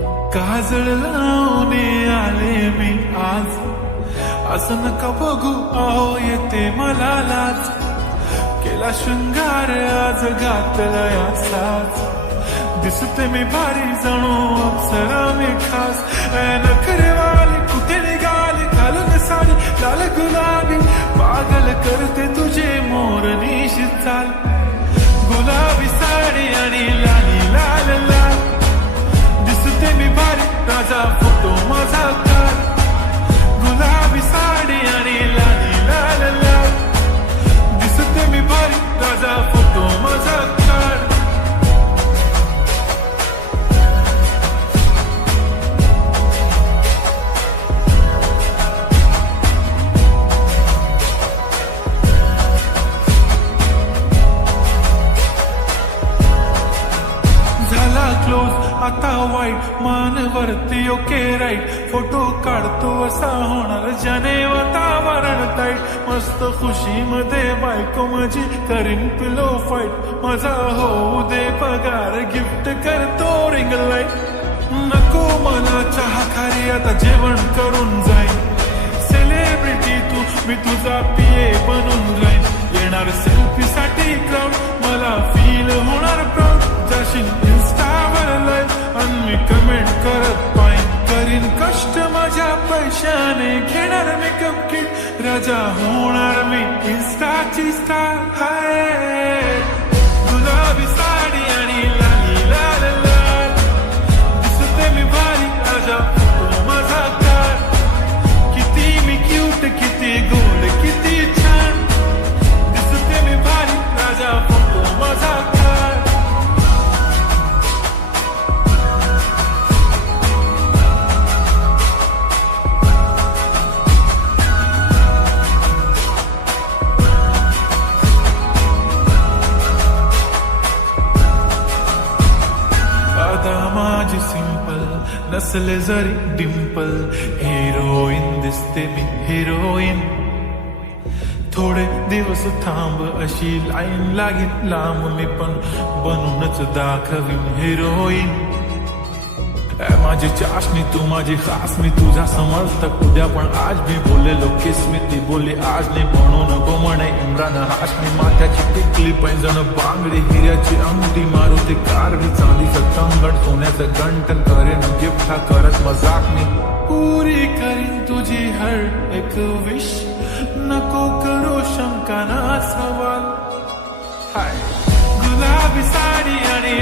काजळ लावून आले मी आज, असं नका बघू अहो येते मला लाज. केला शृंगार आज घातला याचाच, दिसते मी भारी जणू अप्सरा मी खास. नखरेवाली कुठे निघाली घालून साडी लाल गुलाबी, पागल करते तुझे मोरनीशी चाल. गुलाबी साडी आणि लाली लाल लाल, दिसते मी भारी राजा फोटो माझा काढ. गुलाबी साडी आणि लाली लाल लाल, दिसते मी भारी राजा फोटो माझा काढ. आता वाईट मानवरती ओके राईट, फोटो काढतो असा होणार ज्याने वातावरण ताईट. मस्त खुशी मध्ये बायको माझी करीन पिलो फाईट, माझा होऊ दे पगार गिफ्ट करतो रिंग लाईट. नको मला चहा खारी आता जेवण करून जाईन, सेलिब्रिटी तू मी तुझा पिये बनून राहीन. येणार सेल्फी साठी क्राऊड मला फील होणार प्राऊड, जाशील इन्स्टावर लाईव्ह आणि मी कमेंट करत पाहिन. करीन कष्ट माझ्या पैशाने घेणार मेकअप किट, राजा होणार मी इन्स्टाची स्टार. हाय गुलाबी साडी आणि लाली लाल लाल, दिसते मी भारी राजा फोटो माझा काढ. किती मी क्यूट किती गोड किती छान, दिसते मी भारी राजा फोटो माझा काढ. माझी सिंपल नसले जरी डिंपल, हिरोईन दिसते मी हिरोईन. थोडे दिवस थांब अशी लाईन लागेल लांब, मी पण बनूनच दाखवीन हिरोईन. माझी चाशनी तू माझी खास, मी तुझा समर्थक उद्या पण आज मी बोललेलो किस मी, ती बोलली आज नाही म्हणून नको म्हणे इम्रान हाशमी. माथ्याची टिकली पैंजण बांगडी हिऱ्याची अंगठी, मारुती कार मी चांदीचं कंगण सोन्याचं गंठन, करेन गिफ्ट हा करत मजाक मी. पुरी करीन तुझी हर एक विश, नको करू शंका ना सवाल. हाय गुलाबी साडी आणि